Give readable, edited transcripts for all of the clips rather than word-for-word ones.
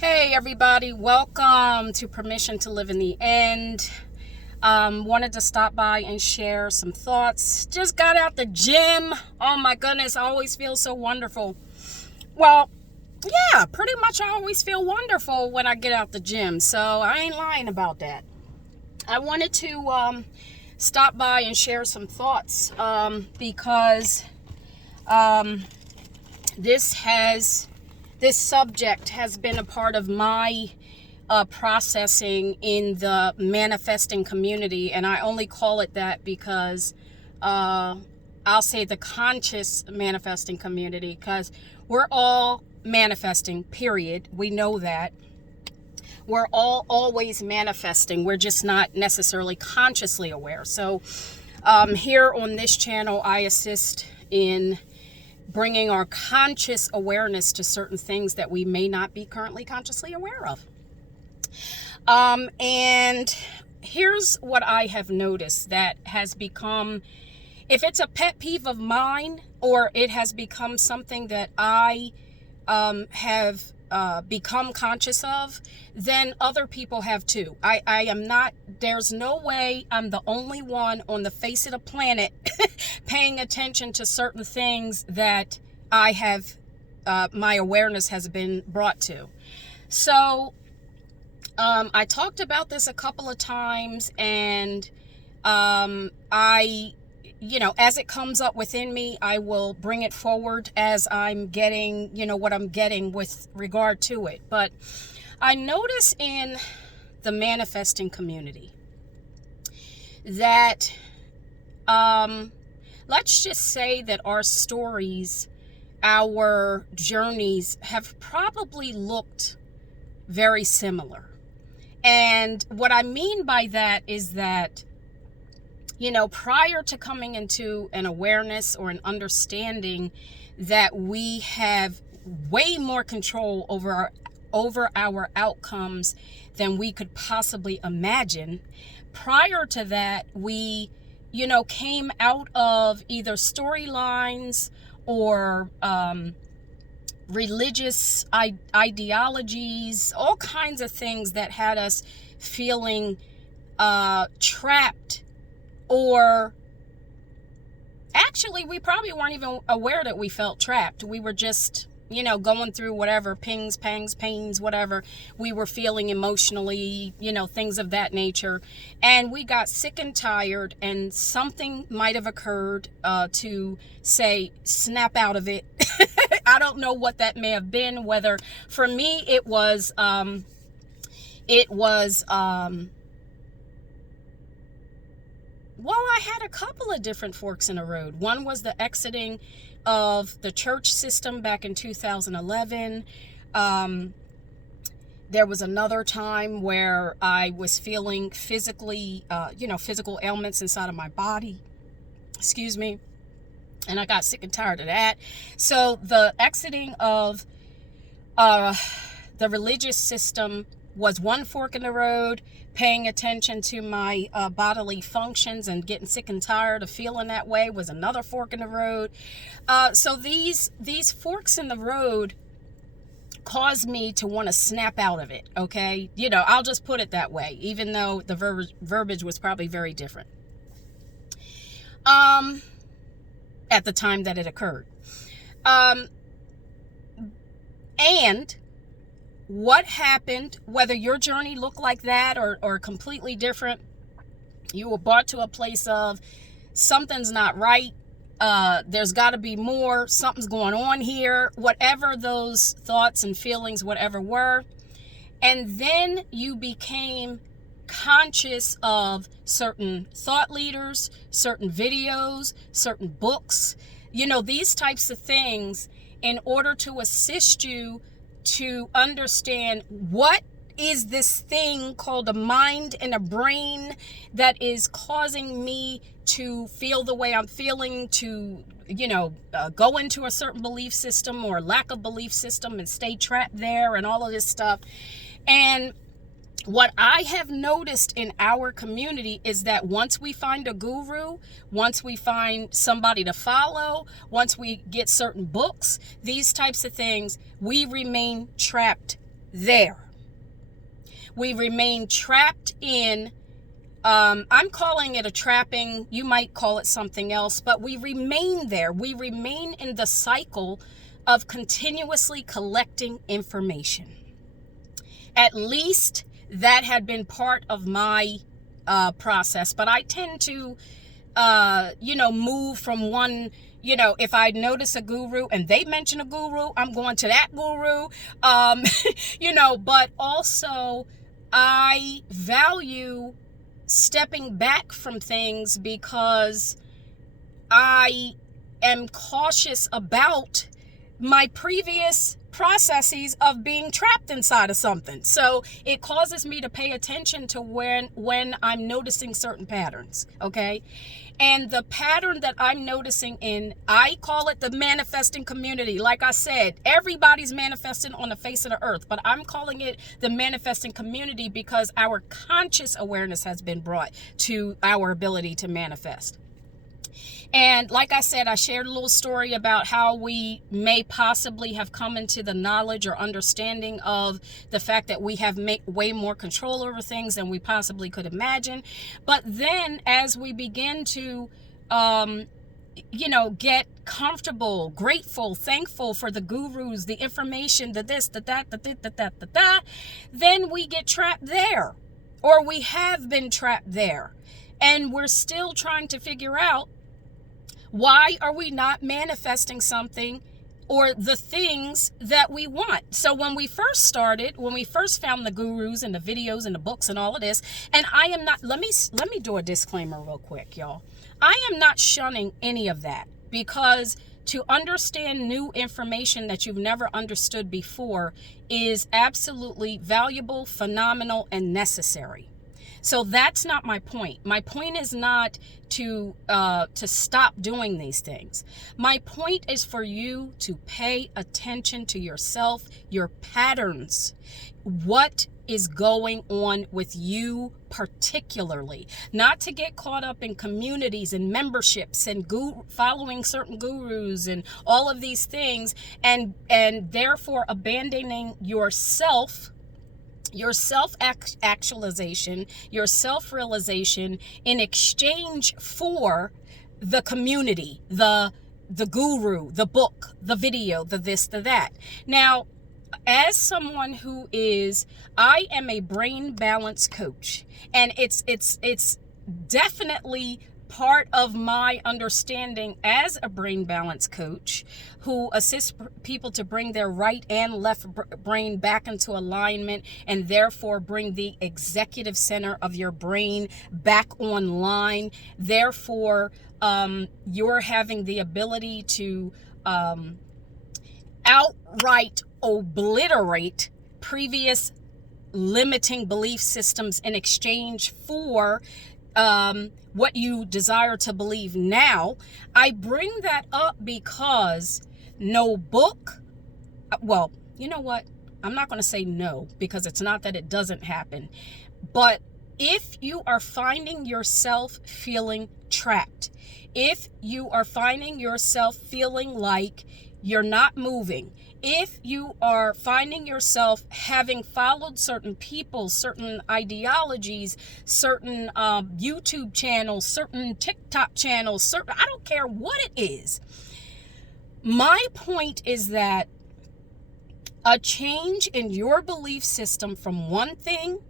Hey everybody, welcome to Permission to Live in the End. Wanted to stop by and share some thoughts. Just got out the gym. Oh my goodness, I always feel so wonderful. Well, yeah, pretty much I always feel wonderful when I get out the gym, so I ain't lying about that. I wanted to stop by and share some thoughts because this subject has been a part of my processing in the manifesting community, and I only call it that because I'll say the conscious manifesting community, because we're all manifesting, period. We know that. We're all always manifesting. We're just not necessarily consciously aware. So here on this channel, I assist in bringing our conscious awareness to certain things that we may not be currently consciously aware of. And here's what I have noticed that has become, if it's a pet peeve of mine, or it has become something that I have become conscious of, then other people have too. I am not, there's no way I'm the only one on the face of the planet paying attention to certain things that I have, my awareness has been brought to. So I talked about this a couple of times, and as it comes up within me, I will bring it forward as I'm getting, what I'm getting with regard to it. But I notice in the manifesting community that, let's just say that our stories, our journeys have probably looked very similar. And what I mean by that is that, prior to coming into an awareness or an understanding that we have way more control over our outcomes than we could possibly imagine, prior to that, we, came out of either storylines or religious ideologies, all kinds of things that had us feeling trapped. Or actually, we probably weren't even aware that we felt trapped. We were just, going through whatever pings, pangs, pains, whatever we were feeling emotionally, things of that nature. And we got sick and tired, and something might have occurred to say, snap out of it. I don't know what that may have been. Whether for me, it was well, I had a couple of different forks in the road. One was the exiting of the church system back in 2011. There was another time where I was feeling physically, physical ailments inside of my body. Excuse me. And I got sick and tired of that. So the exiting of the religious system was one fork in the road. Paying attention to my bodily functions and getting sick and tired of feeling that way was another fork in the road. So these forks in the road caused me to want to snap out of it, okay? I'll just put it that way, even though the verbiage was probably very different at the time that it occurred. And what happened, whether your journey looked like that or completely different, you were brought to a place of something's not right, there's got to be more, something's going on here, whatever those thoughts and feelings, whatever were. And then you became conscious of certain thought leaders, certain videos, certain books, these types of things, in order to assist you to understand what is this thing called a mind and a brain that is causing me to feel the way I'm feeling, to, go into a certain belief system or lack of belief system and stay trapped there and all of this stuff. And what I have noticed in our community is that once we find a guru, once we find somebody to follow, once we get certain books, these types of things, we remain trapped there. We remain trapped in, I'm calling it a trapping, you might call it something else, but we remain there. We remain in the cycle of continuously collecting information. At least that had been part of my process, but I tend to, move from one. If I notice a guru and they mention a guru, I'm going to that guru, but also I value stepping back from things because I am cautious about my previous processes of being trapped inside of something. So it causes me to pay attention to when I'm noticing certain patterns, okay? And the pattern that I'm noticing I call it the manifesting community. Like I said, everybody's manifesting on the face of the earth, but I'm calling it the manifesting community because our conscious awareness has been brought to our ability to manifest. And like I said, I shared a little story about how we may possibly have come into the knowledge or understanding of the fact that we have way more control over things than we possibly could imagine. But then as we begin to, get comfortable, grateful, thankful for the gurus, the information, the this, the that, then we get trapped there, or we have been trapped there. And we're still trying to figure out, why are we not manifesting something or the things that we want? So when we first found the gurus and the videos and the books and all of this, and I am not, let me do a disclaimer real quick, y'all. I am not shunning any of that, because to understand new information that you've never understood before is absolutely valuable, phenomenal, and necessary. So that's not my point. My point is not to stop doing these things. My point is for you to pay attention to yourself, your patterns, what is going on with you particularly. Not to get caught up in communities and memberships and following certain gurus and all of these things, and therefore abandoning yourself, your self-actualization, your self-realization in exchange for the community, the guru, the book, the video, the this, the that. Now, as someone I am a brain balance coach, and it's definitely part of my understanding as a brain balance coach who assists people to bring their right and left brain back into alignment, and therefore bring the executive center of your brain back online. Therefore, you're having the ability to outright obliterate previous limiting belief systems in exchange for what you desire to believe now. I bring that up because no book, well, you know what? I'm not going to say no, because it's not that it doesn't happen. But if you are finding yourself feeling trapped, if you are finding yourself feeling like you're not moving, if you are finding yourself having followed certain people, certain ideologies, certain YouTube channels, certain TikTok channels, I don't care what it is. My point is that a change in your belief system from one thing,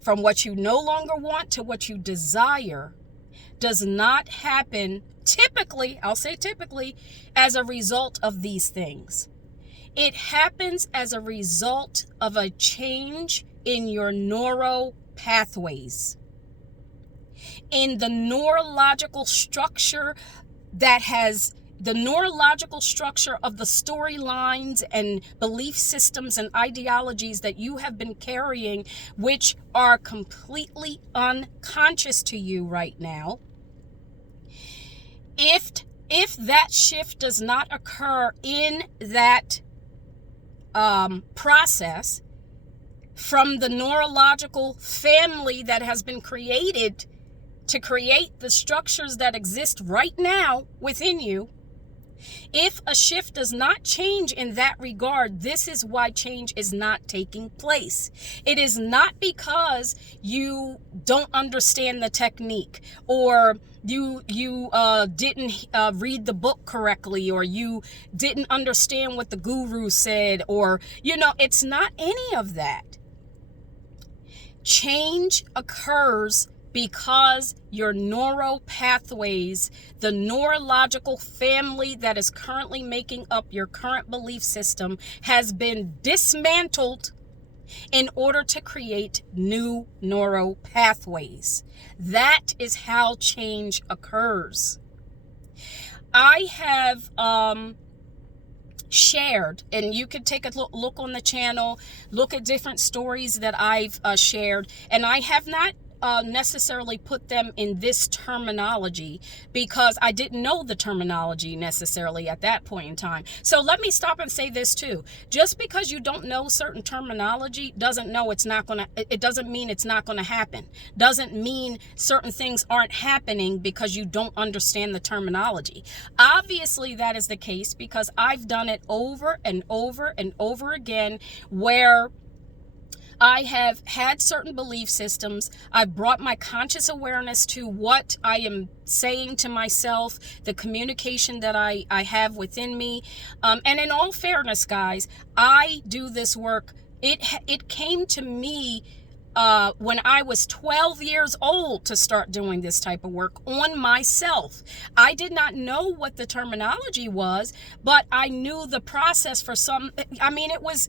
from what you no longer want to what you desire, does not happen typically, I'll say typically, as a result of these things. It happens as a result of a change in your neuropathways, in the neurological structure the neurological structure of the storylines and belief systems and ideologies that you have been carrying, which are completely unconscious to you right now. If that shift does not occur in that process from the neurological family that has been created to create the structures that exist right now within you, If a shift does not change in that regard, this is why change is not taking place. It is not because you don't understand the technique, or you didn't read the book correctly, or you didn't understand what the guru said, or, it's not any of that. Change occurs because your neuropathways, the neurological family that is currently making up your current belief system, has been dismantled in order to create new neuropathways. That is how change occurs. I have shared, and you could take a look on the channel, look at different stories that I've shared, and I have not necessarily put them in this terminology because I didn't know the terminology necessarily at that point in time. So let me stop and say this too. Just because you don't know certain terminology doesn't mean it's not gonna happen. Doesn't mean certain things aren't happening because you don't understand the terminology. Obviously that is the case because I've done it over and over and over again, where I have had certain belief systems. I've brought my conscious awareness to what I am saying to myself, the communication that I have within me. And in all fairness, guys, I do this work. It came to me when I was 12 years old to start doing this type of work on myself. I did not know what the terminology was, but I knew the process for some. I mean, it was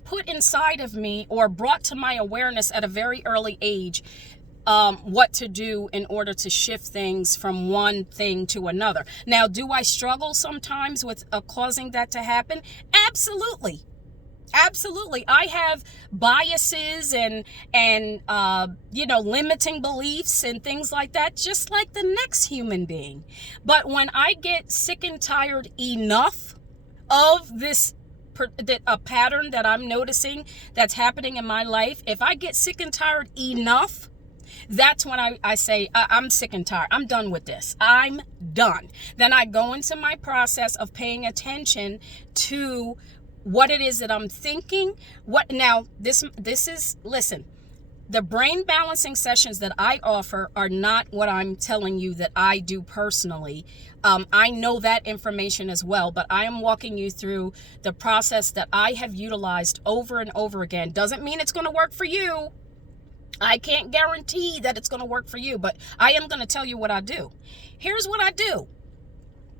put inside of me, or brought to my awareness at a very early age, what to do in order to shift things from one thing to another. Now, do I struggle sometimes with causing that to happen? Absolutely. Absolutely. I have biases and limiting beliefs and things like that, just like the next human being. But when I get sick and tired enough of this a pattern that I'm noticing that's happening in my life, if I get sick and tired enough, that's when I say, I'm sick and tired. I'm done with this. I'm done. Then I go into my process of paying attention to what it is that I'm thinking. Listen, the brain balancing sessions that I offer are not what I'm telling you that I do personally. I know that information as well, but I am walking you through the process that I have utilized over and over again. Doesn't mean it's going to work for you. I can't guarantee that it's going to work for you, but I am going to tell you what I do. Here's what I do,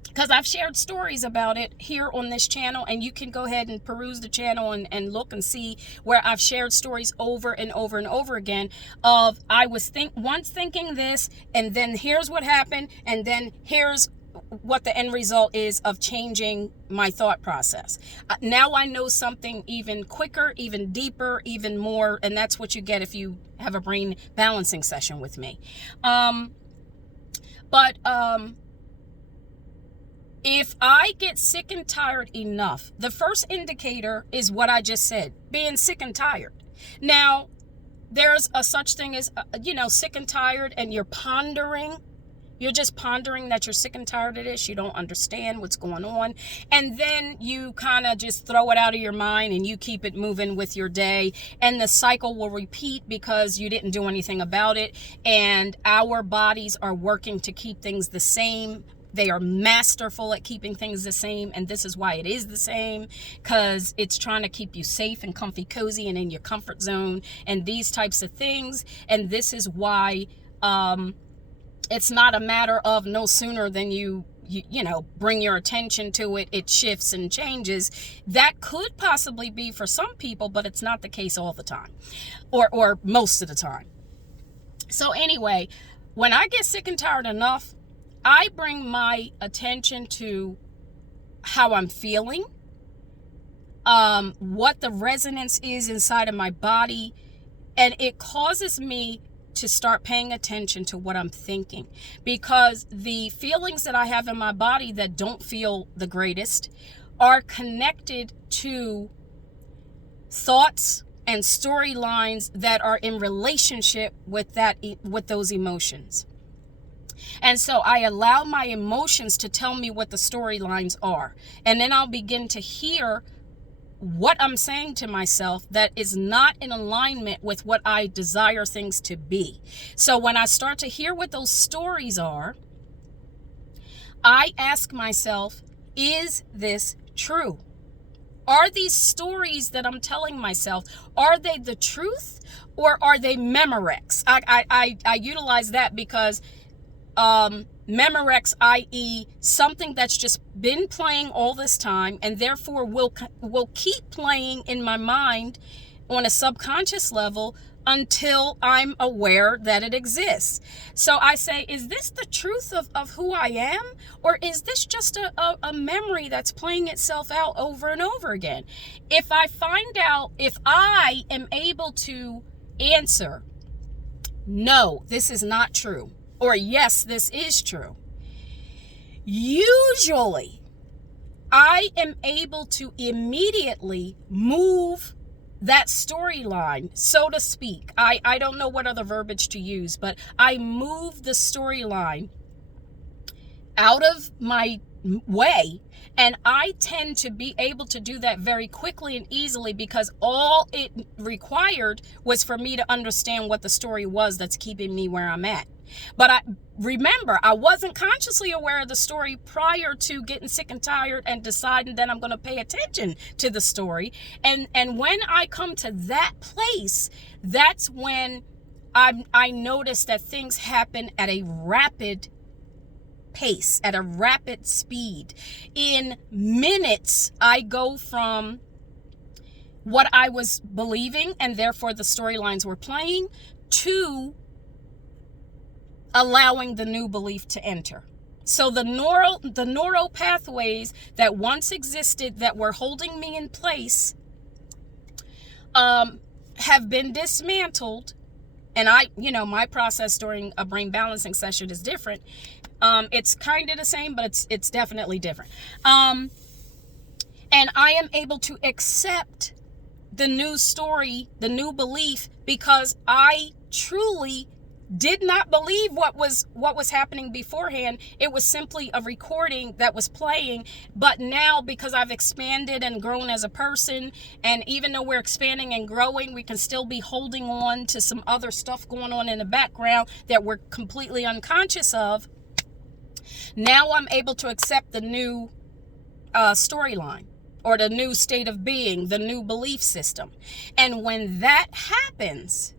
because I've shared stories about it here on this channel, and you can go ahead and peruse the channel and look and see where I've shared stories over and over and over again of I was once thinking this, and then here's what happened, and then here's what the end result is of changing my thought process. Now I know something even quicker, even deeper, even more, and that's what you get if you have a brain balancing session with me. If I get sick and tired enough, the first indicator is what I just said, being sick and tired. Now, there's a such thing as, sick and tired, and you're pondering. You're just pondering that you're sick and tired of this. You don't understand what's going on. And then you kind of just throw it out of your mind and you keep it moving with your day. And the cycle will repeat because you didn't do anything about it. And our bodies are working to keep things the same. They are masterful at keeping things the same, and this is why it is the same, because it's trying to keep you safe and comfy, cozy, and in your comfort zone, and these types of things. And this is why it's not a matter of no sooner than you bring your attention to it, it shifts and changes. That could possibly be for some people, but it's not the case all the time, or most of the time. So anyway, when I get sick and tired enough, I bring my attention to how I'm feeling, what the resonance is inside of my body, and it causes me to start paying attention to what I'm thinking, because the feelings that I have in my body that don't feel the greatest are connected to thoughts and storylines that are in relationship with those emotions. And so I allow my emotions to tell me what the storylines are. And then I'll begin to hear what I'm saying to myself that is not in alignment with what I desire things to be. So when I start to hear what those stories are, I ask myself, is this true? Are these stories that I'm telling myself, are they the truth or are they Memorex? I utilize that because Memorex, i.e. something that's just been playing all this time and therefore will keep playing in my mind on a subconscious level until I'm aware that it exists. So I say, is this the truth of who I am? Or is this just a memory that's playing itself out over and over again? If I find out, if I am able to answer, no, this is not true, or yes, this is true, usually I am able to immediately move that storyline, so to speak. I don't know what other verbiage to use, but I move the storyline out of my way, and I tend to be able to do that very quickly and easily because all it required was for me to understand what the story was that's keeping me where I'm at. But I wasn't consciously aware of the story prior to getting sick and tired and deciding that I'm going to pay attention to the story. And when I come to that place, that's when I notice that things happen at a rapid pace, at a rapid speed. In minutes, I go from what I was believing and therefore the storylines were playing to allowing the new belief to enter. So the neural pathways that once existed that were holding me in place have been dismantled. And my process during a brain balancing session is different. It's kind of the same, but it's definitely different. And I am able to accept the new story, the new belief, because I truly did not believe what was happening beforehand. It was simply a recording that was playing. But now, because I've expanded and grown as a person, and even though we're expanding and growing, we can still be holding on to some other stuff going on in the background that we're completely unconscious of. Now I'm able to accept the new storyline, or the new state of being, the new belief system. And when that happens,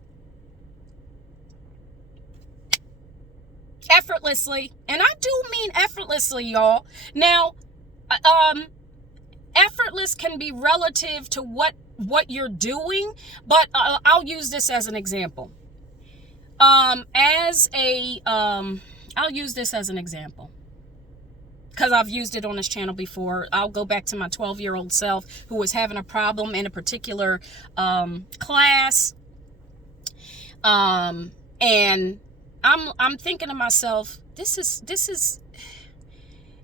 effortlessly, and I do mean effortlessly, y'all. Now, effortless can be relative to what you're doing, but I'll use this as an example. I'll use this as an example because I've used it on this channel before. I'll go back to my 12-year-old self who was having a problem in a particular class, and I'm thinking to myself, this is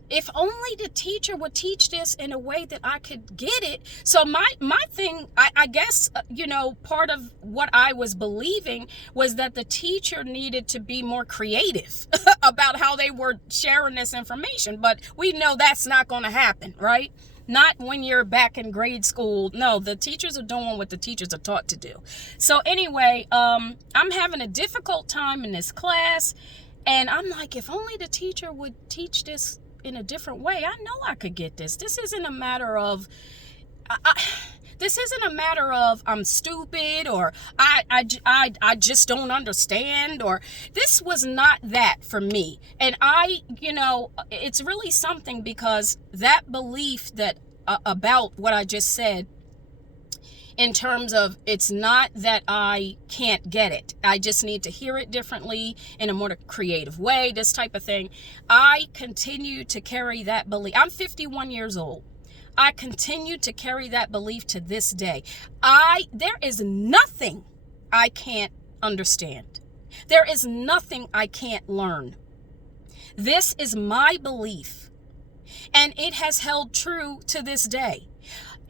if only the teacher would teach this in a way that I could get it. So my thing, I guess, part of what I was believing was that the teacher needed to be more creative about how they were sharing this information. But we know that's not going to happen, right? Not when you're back in grade school. No, the teachers are doing what the teachers are taught to do. So anyway, I'm having a difficult time in this class. And I'm like, if only the teacher would teach this in a different way, I know I could get this. This isn't a matter of, I'm stupid, or I just don't understand, or this was not that for me. And it's really something, because that belief that about what I just said, in terms of, it's not that I can't get it, I just need to hear it differently in a more creative way, this type of thing. I continue to carry that belief. I'm 51 years old. I continue to carry that belief to this day. There is nothing I can't understand. There is nothing I can't learn. This is my belief, and it has held true to this day.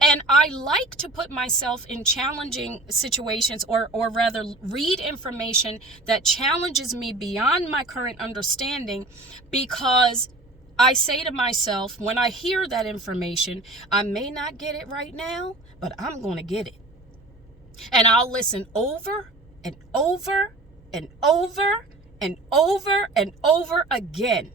And I like to put myself in challenging situations, or rather read information that challenges me beyond my current understanding, because I say to myself, when I hear that information, I may not get it right now, but I'm going to get it. And I'll listen over and over and over and over and over again.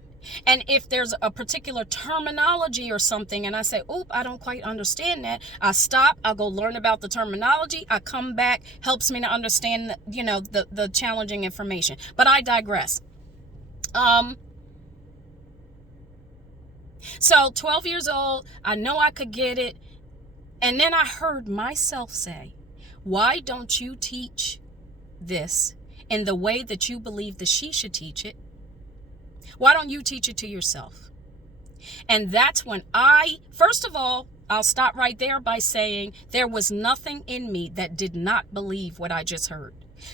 And if there's a particular terminology or something and I say, oop, I don't quite understand that, I stop, I'll go learn about the terminology, I come back, helps me to understand, the challenging information. But I digress. So 12 years old, I know I could get it. And then I heard myself say, why don't you teach this in the way that you believe that she should teach it? Why don't you teach it to yourself? And that's when first of all, I'll stop right there by saying there was nothing in me that did not believe what I just heard.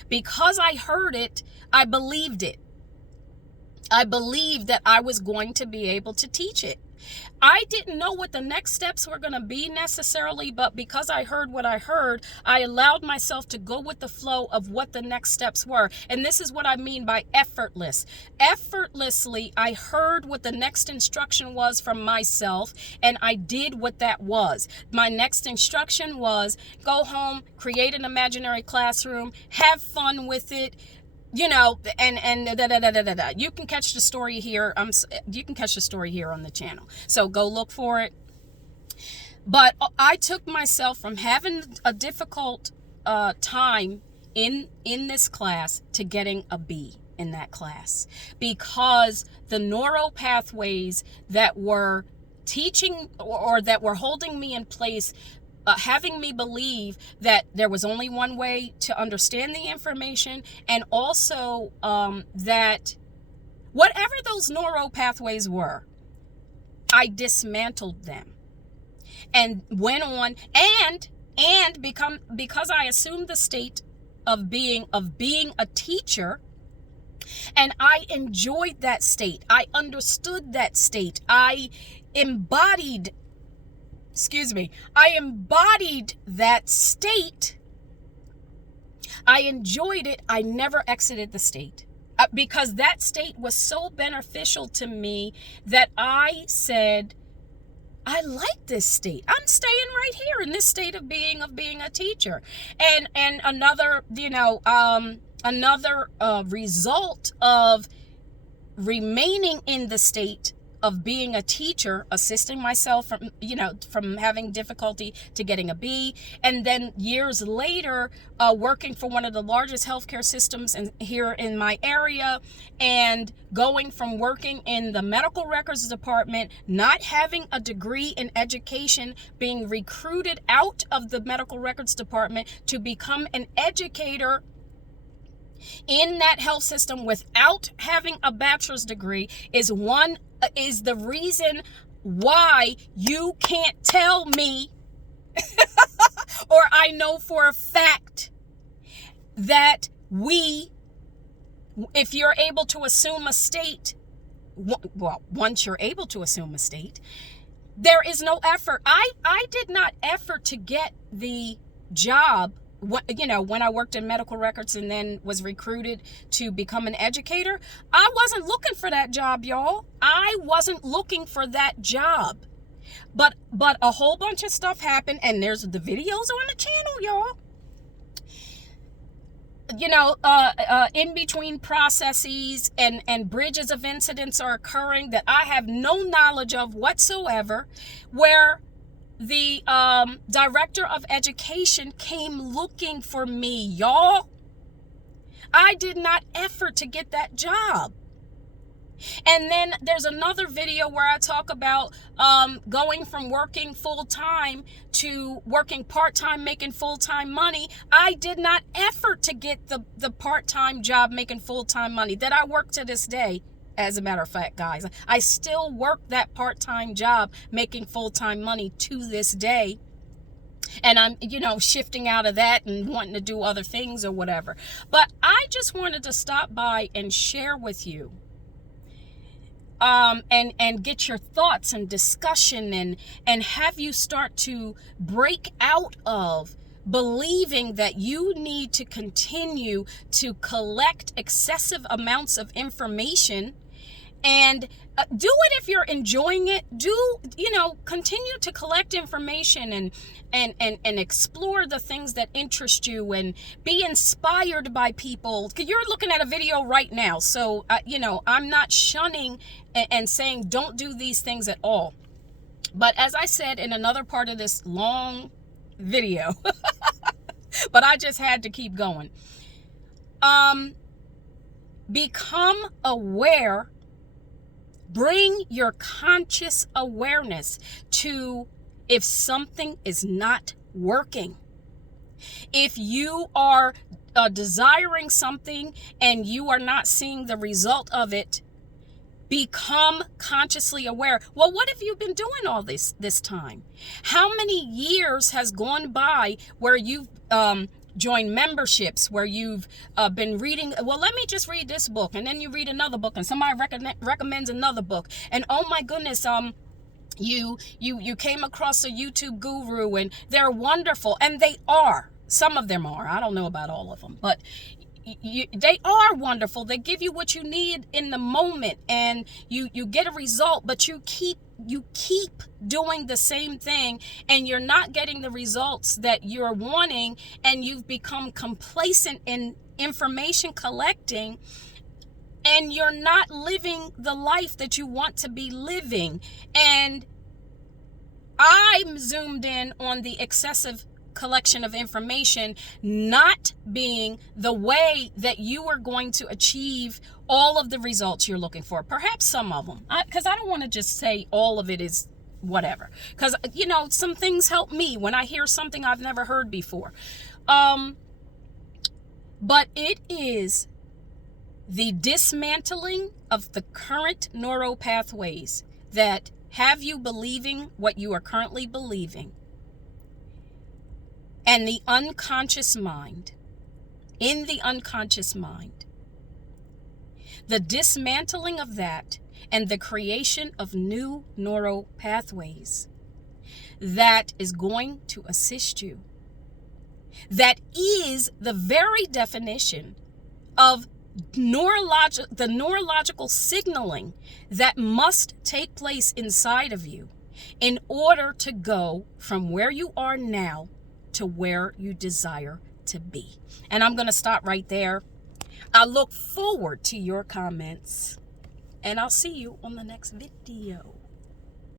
Because I heard it, I believed it. I believed that I was going to be able to teach it. I didn't know what the next steps were going to be necessarily, but because I heard what I heard, I allowed myself to go with the flow of what the next steps were. And this is what I mean by effortless. Effortlessly, I heard what the next instruction was from myself, and I did what that was. My next instruction was go home, create an imaginary classroom, have fun with it. And you can catch the story here. You can catch the story here on the channel. So go look for it. But I took myself from having a difficult time in this class to getting a B in that class, because the neuropathways that were teaching or that were holding me in place, having me believe that there was only one way to understand the information, and also that whatever those neural pathways were, I dismantled them and went on and because I assumed the state of being a teacher, and I enjoyed that state. I understood that state. I embodied that state. I enjoyed it. I never exited the state because that state was so beneficial to me that I said, I like this state. I'm staying right here in this state of being a teacher. And another, result of remaining in the state of being a teacher, assisting myself from having difficulty to getting a B, and then years later working for one of the largest healthcare systems here in my area, and going from working in the medical records department, not having a degree in education, being recruited out of the medical records department to become an educator in that health system without having a bachelor's degree is the reason why you can't tell me or I know for a fact that if you're able to assume a state, once you're able to assume a state, there is no effort. I did not effort to get the job. When I worked in medical records and then was recruited to become an educator, I wasn't looking for that job, y'all. I wasn't looking for that job. But a whole bunch of stuff happened, and there's the videos on the channel, y'all. In between processes and bridges of incidents are occurring that I have no knowledge of whatsoever, where the director of education came looking for me, y'all. I did not effort to get that job. And then there's another video where I talk about going from working full-time to working part-time, making full-time money. I did not effort to get the part-time job making full-time money that I work to this day. As a matter of fact, guys, I still work that part-time job making full-time money to this day. And I'm, shifting out of that and wanting to do other things or whatever. But I just wanted to stop by and share with you and get your thoughts and discussion, and have you start to break out of believing that you need to continue to collect excessive amounts of information. And do it if you're enjoying it. Continue to collect information and explore the things that interest you, and be inspired by people. You're looking at a video right now, so I'm not shunning and saying don't do these things at all. But as I said in another part of this long video, but I just had to keep going. Become aware. Bring your conscious awareness to if something is not working. If you are desiring something and you are not seeing the result of it, become consciously aware. Well, what have you been doing all this time? How many years has gone by where you've joined memberships, where you've been reading, well, let me just read this book, and then you read another book, and somebody recommends another book, and oh my goodness, you came across a YouTube guru, and they're wonderful, and they are. Some of them are. I don't know about all of them, but they are wonderful. They give you what you need in the moment, and you get a result, but you keep doing the same thing, and you're not getting the results that you're wanting, and you've become complacent in information collecting, and you're not living the life that you want to be living. And I'm zoomed in on the excessive collection of information not being the way that you are going to achieve all of the results you're looking for. Perhaps some of them, because I don't want to just say all of it is whatever, because some things help me when I hear something I've never heard before, but it is the dismantling of the current neuropathways that have you believing what you are currently believing. And the unconscious mind, in the unconscious mind, the dismantling of that and the creation of new neural pathways that is going to assist you. That is the very definition of the neurological signaling that must take place inside of you in order to go from where you are now to where you desire to be. And I'm going to stop right there. I look forward to your comments, and I'll see you on the next video.